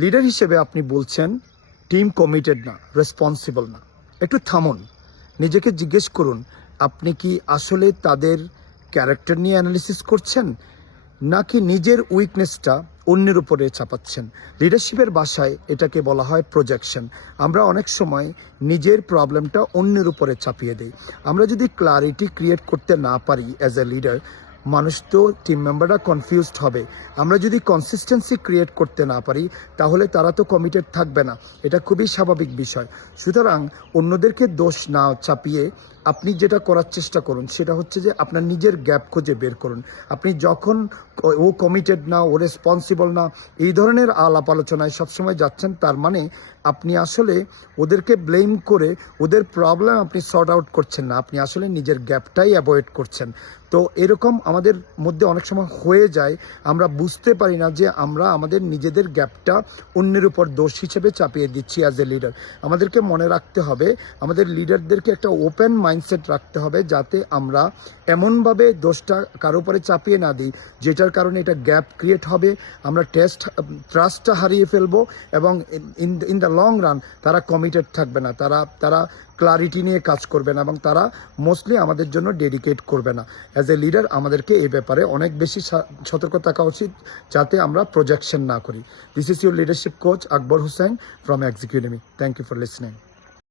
Leader হিসেবে আপনি বলছেন টিম কমিটেড না, রেসপন্সিবল না। একটু থামুন, নিজেকে জিজ্ঞেস করুন, আপনি কি আসলে তাদের ক্যারেক্টার নিয়ে অ্যানালিসিস করছেন, নাকি নিজের উইকনেসটা অন্যের উপরে চাপাচ্ছেন? লিডারশিপের ভাষায় এটাকে বলা হয় প্রজেকশন। আমরা অনেক সময় নিজের প্রবলেমটা অন্যের উপরে চাপিয়ে দিই। আমরা যদি ক্লারিটি ক্রিয়েট করতে না পারি অ্যাজ এ লিডার, মানুষ তো টিম মেম্বাররা কনফিউজড হবে। আমরা যদি কনসিস্টেন্সি ক্রিয়েট করতে না পারি, তাহলে তারা তো কমিটেড থাকবে না। এটা খুবই স্বাভাবিক বিষয়। সুতরাং অন্যদেরকে দোষ না চাপিয়ে আপনি যেটা করার চেষ্টা করুন সেটা হচ্ছে যে আপনার নিজের গ্যাপ খুঁজে বের করুন। আপনি যখন ও কমিটেড না, ও রেসপন্সিবল না, এই ধরনের আলাপ আলোচনায় সবসময় যাচ্ছেন, তার মানে আপনি আসলে ওদেরকে ব্লেম করে ওদের প্রবলেম আপনি সর্ট আউট করছেন না, আপনি আসলে নিজের গ্যাপটাই অ্যাভয়েড করছেন। তো এরকম আমাদের মধ্যে অনেক সময় হয়ে যায়, আমরা বুঝতে পারি না যে আমরা আমাদের নিজেদের গ্যাপটা অন্যের উপর দোষ হিসেবে চাপিয়ে দিচ্ছি অ্যাজ এ লিডার। আমাদেরকে মনে রাখতে হবে, আমাদের লিডারদেরকে একটা ওপেন মাইন্ডসেট রাখতে হবে, যাতে আমরা এমনভাবে দোষটা কারো উপরে চাপিয়ে না দিই যেটার কারণে এটা গ্যাপ ক্রিয়েট হবে, আমরা ট্রাস্টটা হারিয়ে ফেলবো, এবং ইন দ্য লং রান তারা কমিটেড থাকবে না, তারা ক্লারিটি নিয়ে কাজ করবে না, এবং তারা মোস্টলি আমাদের জন্য ডেডিকেট করবে না। অ্যাজ এ লিডার আমাদেরকে এই ব্যাপারে অনেক বেশি সতর্ক থাকা উচিত, যাতে আমরা প্রজেকশন না করি। This is your leadership coach Akbar Hussain from executive. Thank you for listening.